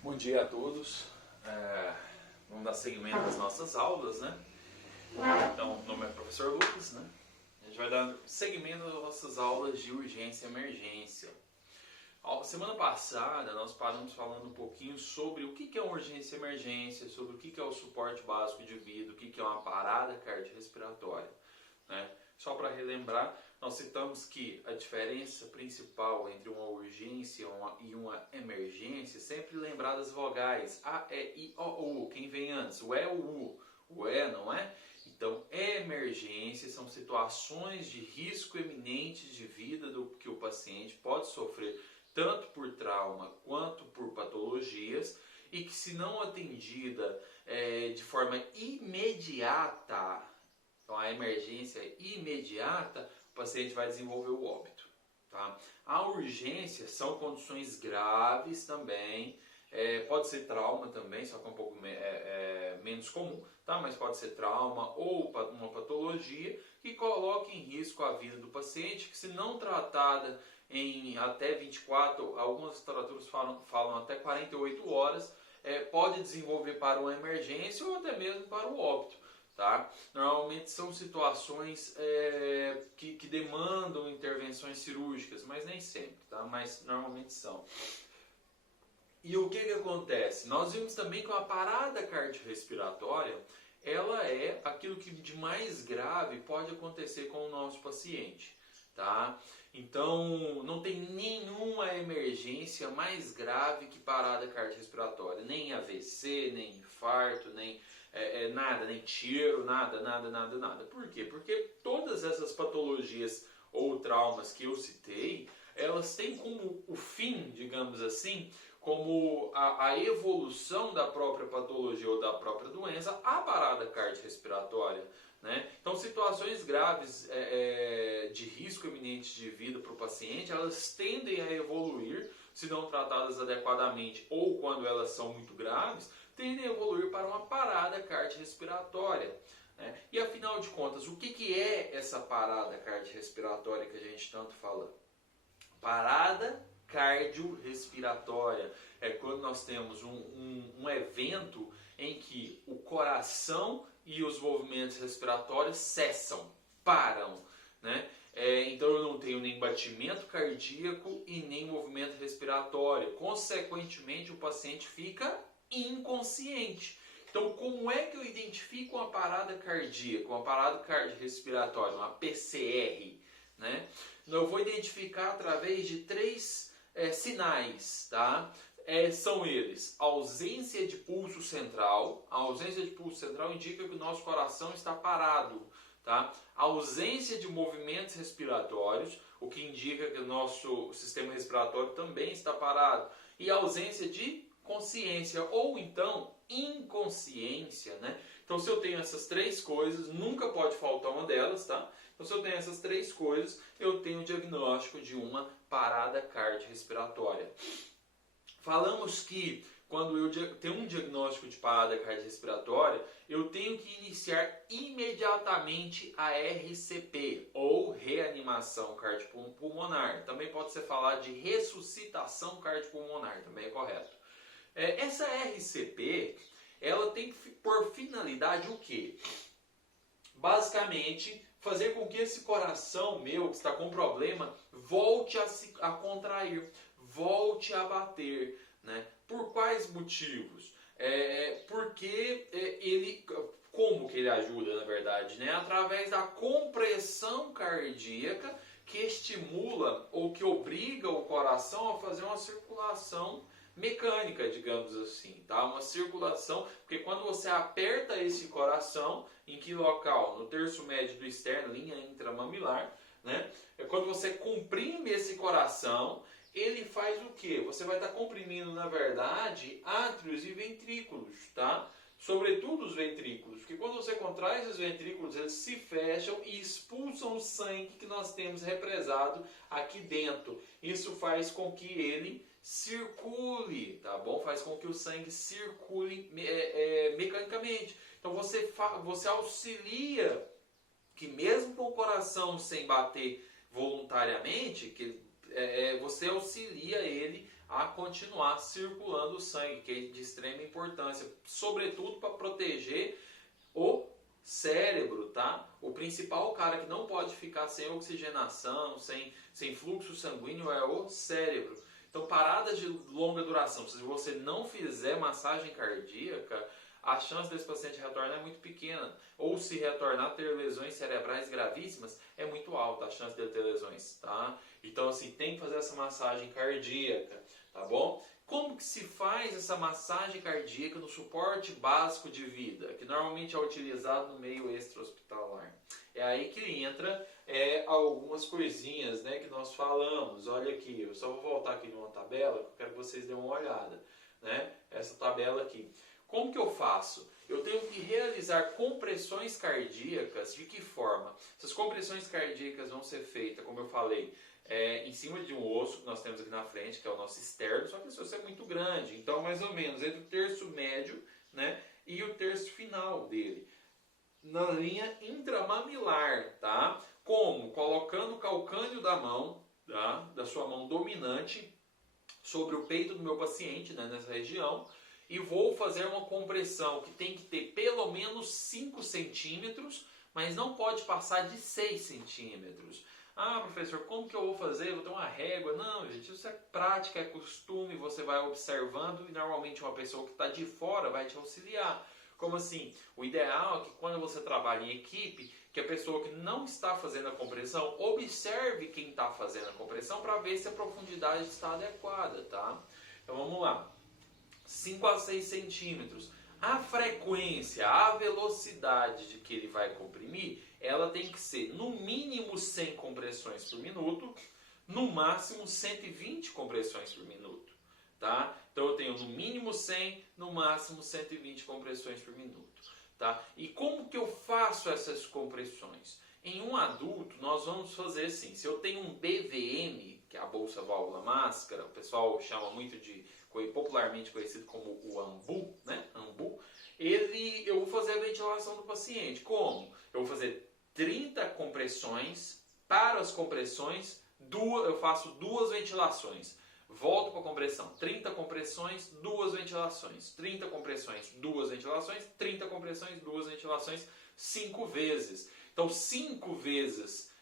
Bom dia a todos. Vamos dar seguimento às nossas aulas, né? Então, meu nome é professor Lucas, né? A gente vai dar seguimento às nossas aulas de urgência e emergência. Semana passada, nós paramos falando um pouquinho sobre o que é uma urgência e emergência, sobre o que é o suporte básico de vida, o que é uma parada cardiorrespiratória, né? Só para relembrar, nós citamos que a diferença principal entre uma urgência e uma emergência, sempre lembrar das vogais A, E, I, O, U. Quem vem antes? O E ou o U? O E, não é? Então, emergência são situações de risco eminente de vida que o paciente pode sofrer tanto por trauma quanto por patologias e que, se não atendida de forma imediata, então a emergência imediata, o paciente vai desenvolver o óbito. Tá? A urgência são condições graves também, pode ser trauma também, só que é um pouco menos comum, tá? Mas pode ser trauma ou uma patologia que coloque em risco a vida do paciente, que, se não tratada em até 24, algumas literaturas falam até 48 horas, pode desenvolver para uma emergência ou até mesmo para o óbito. Tá? Normalmente são situações que demandam intervenções cirúrgicas, mas nem sempre, tá? Mas normalmente são. E o que acontece? Nós vimos também que a parada cardiorrespiratória, ela é aquilo que de mais grave pode acontecer com o nosso paciente. Tá? Então, não tem nenhuma emergência mais grave que parada cardiorrespiratória. Nem AVC, nem infarto, nem nada, nem tiro, nada. Por quê? Porque todas essas patologias ou traumas que eu citei, elas têm como o fim, digamos assim, como a evolução da própria patologia ou da própria doença, a parada cardiorrespiratória. Né? Então, situações graves de risco eminente de vida para o paciente, elas tendem a evoluir, se não tratadas adequadamente ou quando elas são muito graves, tendem a evoluir para uma parada cardiorrespiratória. Né? E afinal de contas, o que é essa parada cardiorrespiratória que a gente tanto fala? Parada cardiorrespiratória é quando nós temos um evento em que o coração e os movimentos respiratórios cessam, param, né? Então eu não tenho nem batimento cardíaco e nem movimento respiratório. Consequentemente, o paciente fica inconsciente. Então, como é que eu identifico uma parada cardíaca, uma parada cardiorrespiratória, uma PCR? Né? Eu vou identificar através de três sinais, tá? São eles: ausência de pulso central. A ausência de pulso central indica que o nosso coração está parado, tá? Ausência de movimentos respiratórios, o que indica que o nosso sistema respiratório também está parado. E ausência de consciência, ou então inconsciência, né? Então, se eu tenho essas três coisas, nunca pode faltar uma delas, tá? Então, se eu tenho essas três coisas, eu tenho o diagnóstico de uma parada cardiorrespiratória. Falamos que quando eu tenho um diagnóstico de parada cardiorrespiratória, eu tenho que iniciar imediatamente a RCP, ou reanimação cardiopulmonar. Também pode ser falado de ressuscitação cardiopulmonar, também é correto. Essa RCP, ela tem por finalidade o quê? Basicamente, fazer com que esse coração meu, que está com problema, volte a contrair, volte a bater. Né? Por quais motivos? Porque como que ele ajuda, na verdade? Né? Através da compressão cardíaca, que estimula ou que obriga o coração a fazer uma circulação mecânica, digamos assim, tá? Uma circulação, porque quando você aperta esse coração, em que local? No terço médio do externo, linha intramamilar, né? Quando você comprime esse coração, ele faz o quê? Você vai estar comprimindo, na verdade, átrios e ventrículos, tá? Sobretudo os ventrículos, porque quando você contrai esses ventrículos, eles se fecham e expulsam o sangue que nós temos represado aqui dentro. Isso faz com que ele circule, tá bom? Faz com que o sangue circule mecanicamente. Então você auxilia que, mesmo com o coração sem bater voluntariamente, você auxilia ele a continuar circulando o sangue, que é de extrema importância, sobretudo para proteger o cérebro, tá? O principal cara que não pode ficar sem oxigenação, sem fluxo sanguíneo é o cérebro. Então, paradas de longa duração, se você não fizer massagem cardíaca, a chance desse paciente retornar é muito pequena. Ou se retornar, ter lesões cerebrais gravíssimas, é muito alta a chance de ter lesões, tá? Então, assim, tem que fazer essa massagem cardíaca, tá bom? Como que se faz essa massagem cardíaca no suporte básico de vida, que normalmente é utilizado no meio extra-hospitalar? É aí que entra algumas coisinhas, né, que nós falamos. Olha aqui, eu só vou voltar aqui numa tabela, que eu quero que vocês dêem uma olhada, né? Essa tabela aqui. Como que eu faço? Eu tenho que realizar compressões cardíacas. De que forma? Essas compressões cardíacas vão ser feitas, como eu falei, em cima de um osso que nós temos aqui na frente, que é o nosso externo, só que esse osso é muito grande. Então, mais ou menos, entre o terço médio, né, e o terço final dele. Na linha intramamilar, tá? Como? Colocando o calcânio da mão, tá? Da sua mão dominante, sobre o peito do meu paciente, né, nessa região, e vou fazer uma compressão que tem que ter pelo menos 5 centímetros, mas não pode passar de 6 centímetros. Ah, professor, como que eu vou fazer? Vou ter uma régua? Não, gente, isso é prática, é costume, você vai observando e normalmente uma pessoa que está de fora vai te auxiliar. Como assim? O ideal é que quando você trabalha em equipe, que a pessoa que não está fazendo a compressão, observe quem está fazendo a compressão para ver se a profundidade está adequada, tá? Então vamos lá. 5 a 6 centímetros. A frequência, a velocidade de que ele vai comprimir, ela tem que ser no mínimo 100 compressões por minuto, no máximo 120 compressões por minuto. Tá? Então eu tenho no mínimo 100, no máximo 120 compressões por minuto. Tá? E como que eu faço essas compressões? Em um adulto, nós vamos fazer assim. Se eu tenho um BVM, que é a bolsa válvula máscara, o pessoal chama muito de, popularmente conhecido como o AMBU, né? AMBU, eu vou fazer a ventilação do paciente. Como? Eu vou fazer 30 compressões. Para as compressões, eu faço 2 ventilações. Volto para a compressão. 30 compressões, 2 ventilações. 30 compressões, 2 ventilações. 30 compressões, 2 ventilações. 5 vezes. Então, 5 vezes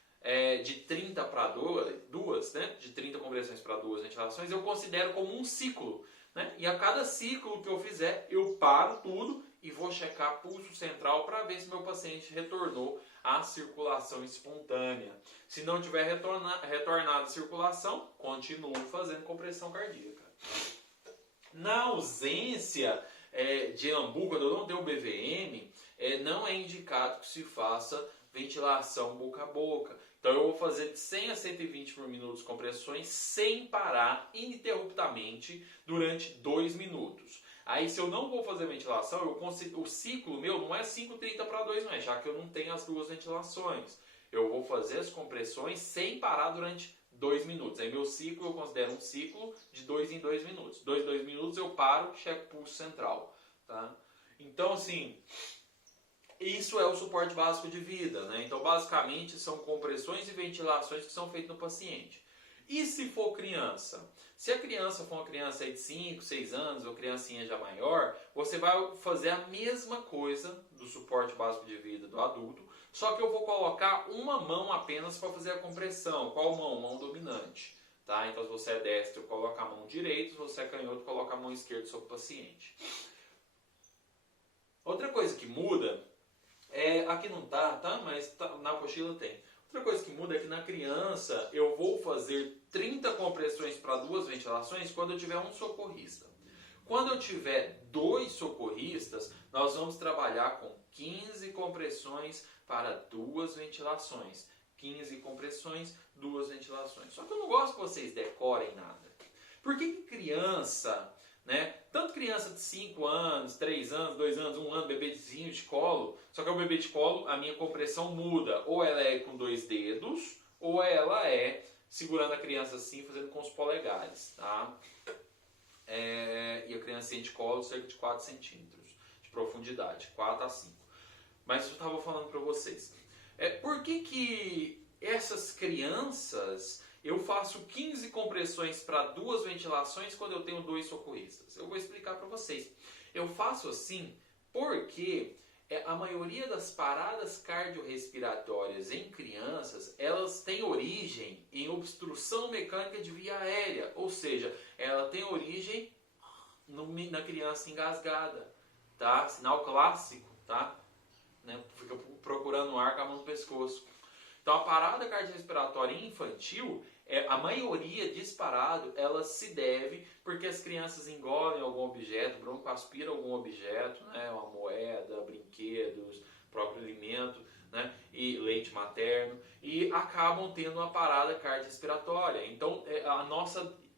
de 30 para 2, né? De 30 compressões para 2 ventilações, eu considero como um ciclo. Né? E a cada ciclo que eu fizer, eu paro tudo e vou checar pulso central para ver se meu paciente retornou à circulação espontânea. Se não tiver retornado à circulação, continuo fazendo compressão cardíaca. Na ausência de AMBU, quando eu não tenho BVM, não é indicado que se faça ventilação boca a boca. Então eu vou fazer de 100 a 120 por minuto compressões sem parar ininterruptamente durante 2 minutos. Aí se eu não vou fazer ventilação, o ciclo meu não é 5:30 para 2, não é, já que eu não tenho as 2 ventilações. Eu vou fazer as compressões sem parar durante 2 minutos. Aí meu ciclo eu considero um ciclo de 2 em 2 minutos. 2 minutos eu paro, checo pulso central. Tá? Então assim, isso é o suporte básico de vida, né? Então, basicamente, são compressões e ventilações que são feitas no paciente. E se for criança? Se a criança for uma criança de 5, 6 anos ou criancinha já maior, você vai fazer a mesma coisa do suporte básico de vida do adulto, só que eu vou colocar uma mão apenas para fazer a compressão. Qual mão? Mão dominante. Tá? Então, se você é destro, coloca a mão direita, se você é canhoto, coloca a mão esquerda sobre o paciente. Outra coisa que muda... aqui não tá, mas na apostila tem. Outra coisa que muda é que na criança eu vou fazer 30 compressões para 2 ventilações quando eu tiver um socorrista. Quando eu tiver 2 socorristas, nós vamos trabalhar com 15 compressões para 2 ventilações. 15 compressões, 2 ventilações. Só que eu não gosto que vocês decorem nada. Por que criança... Né? Tanto criança de 5 anos, 3 anos, 2 anos, 1 ano, bebezinho de colo, só que o bebê de colo, a minha compressão muda. Ou ela é com 2 dedos, ou ela é segurando a criança assim, fazendo com os polegares. Tá? E a criancinha de colo, cerca de 4 centímetros de profundidade, 4 a 5. Mas eu estava falando para vocês. Por que essas crianças... eu faço 15 compressões para 2 ventilações quando eu tenho 2 socorristas? Eu vou explicar para vocês. Eu faço assim porque a maioria das paradas cardiorrespiratórias em crianças, elas têm origem em obstrução mecânica de via aérea, ou seja, ela tem origem na criança engasgada, tá? Sinal clássico, tá? Né? Fica procurando ar com a mão no pescoço. Então a parada cardiorrespiratória infantil, a maioria disparado, ela se deve porque as crianças engolem algum objeto, broncoaspiram algum objeto, né? Uma moeda, brinquedos, próprio alimento, né? E leite materno, e acabam tendo uma parada cardiorrespiratória. Então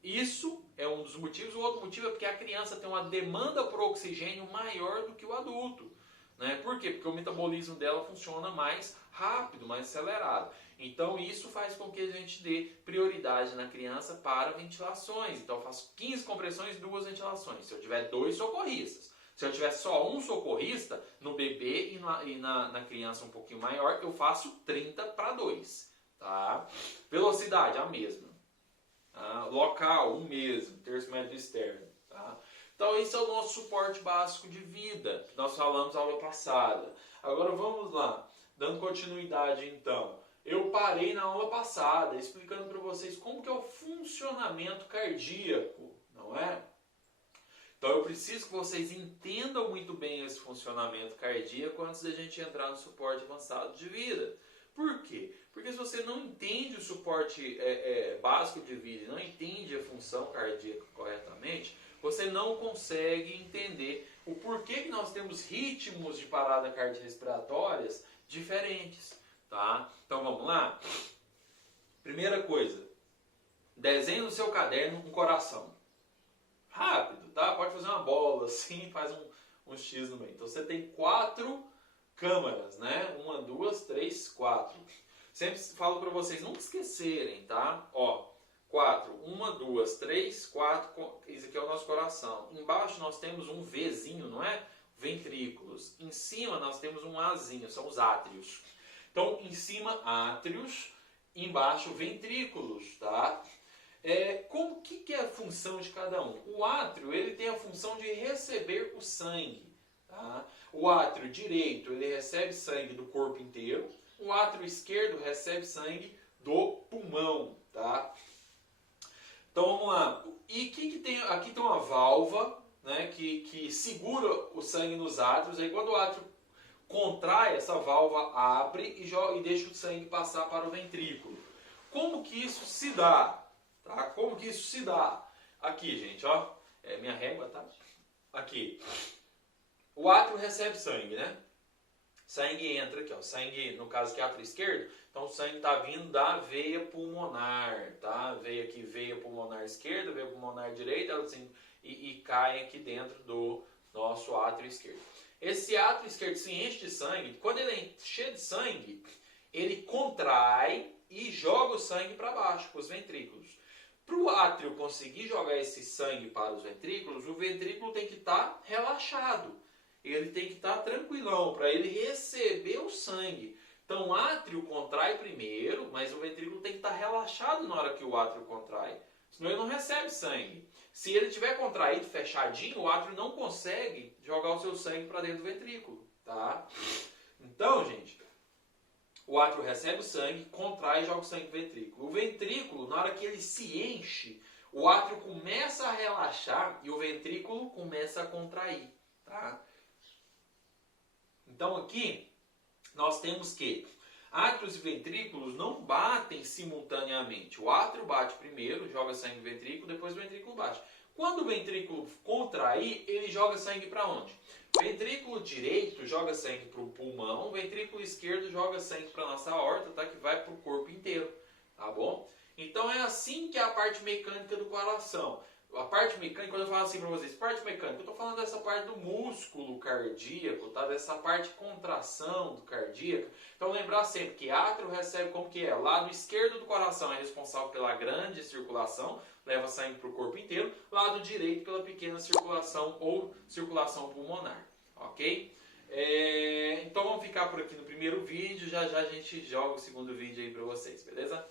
isso é um dos motivos. O outro motivo é porque a criança tem uma demanda por oxigênio maior do que o adulto. Né? Por quê? Porque o metabolismo dela funciona mais rápido, mais acelerado. Então isso faz com que a gente dê prioridade na criança para ventilações. Então eu faço 15 compressões e 2 ventilações. Se eu tiver 2 socorristas. Se eu tiver só um socorrista, no bebê e na criança um pouquinho maior, eu faço 30 para 2. Tá? Velocidade, a mesma. Local, o mesmo. Terço médio externo. Tá? Então esse é o nosso suporte básico de vida, que nós falamos na aula passada. Agora vamos lá, dando continuidade então. Eu parei na aula passada explicando para vocês como que é o funcionamento cardíaco, não é? Então eu preciso que vocês entendam muito bem esse funcionamento cardíaco antes da gente entrar no suporte avançado de vida. Por quê? Porque se você não entende o suporte básico de vida e não entende a função cardíaca corretamente, você não consegue entender o porquê que nós temos ritmos de parada cardiorrespiratórias diferentes. Tá? Então vamos lá? Primeira coisa, desenhe no seu caderno um coração. Rápido, tá? Pode fazer uma bola assim, faz um X no meio. Então você tem 4 câmaras, né? 1, 2, 3, 4. Sempre falo para vocês não esquecerem, tá? Ó, 4, 1, 2, 3, 4, esse aqui é o nosso coração. Embaixo nós temos um Vzinho, não é? Ventrículos. Em cima nós temos um Azinho, são os átrios. Então, em cima, átrios, embaixo, ventrículos, tá? O que é a função de cada um? O átrio, ele tem a função de receber o sangue, tá? O átrio direito, ele recebe sangue do corpo inteiro. O átrio esquerdo recebe sangue do pulmão, tá? Então, vamos lá. E que tem? Aqui tem uma válvula, né, que segura o sangue nos átrios. Aí, quando o átrio contrai, essa válvula abre e deixa o sangue passar para o ventrículo. Como que isso se dá? Tá? Como que isso se dá? Aqui, gente, ó. Minha régua, tá? Aqui. O átrio recebe sangue, né? Sangue entra aqui, ó. Sangue, no caso aqui, átrio esquerdo. Então, o sangue está vindo da veia pulmonar, tá? Veio aqui, veia pulmonar esquerda, veia pulmonar direita, assim, e cai aqui dentro do nosso átrio esquerdo. Esse átrio esquerdo se enche de sangue. Quando ele enche de sangue, ele contrai e joga o sangue para baixo, para os ventrículos. Para o átrio conseguir jogar esse sangue para os ventrículos, o ventrículo tem que estar relaxado. Ele tem que estar tranquilão para ele receber o sangue. Então o átrio contrai primeiro, mas o ventrículo tem que estar relaxado na hora que o átrio contrai. Senão ele não recebe sangue. Se ele tiver contraído, fechadinho, o átrio não consegue jogar o seu sangue para dentro do ventrículo. Tá? Então, gente, o átrio recebe o sangue, contrai e joga o sangue no ventrículo. O ventrículo, na hora que ele se enche, o átrio começa a relaxar e o ventrículo começa a contrair. Tá? Então aqui nós temos que átrios e ventrículos não batem simultaneamente. O átrio bate primeiro, joga sangue no ventrículo, depois o ventrículo bate. Quando o ventrículo contrair, ele joga sangue para onde? O ventrículo direito joga sangue para o pulmão, o ventrículo esquerdo joga sangue para a nossa aorta, tá? Que vai para o corpo inteiro, tá bom? Então é assim que é a parte mecânica do coração. A parte mecânica, quando eu falo assim para vocês, parte mecânica, eu estou falando dessa parte do músculo cardíaco, tá? Dessa parte de contração do cardíaco. Então lembrar sempre que átrio recebe como que é? O lado esquerdo do coração é responsável pela grande circulação, leva sangue para o corpo inteiro. Lado direito pela pequena circulação ou circulação pulmonar, ok? Então vamos ficar por aqui no primeiro vídeo, já já a gente joga o segundo vídeo aí para vocês, beleza?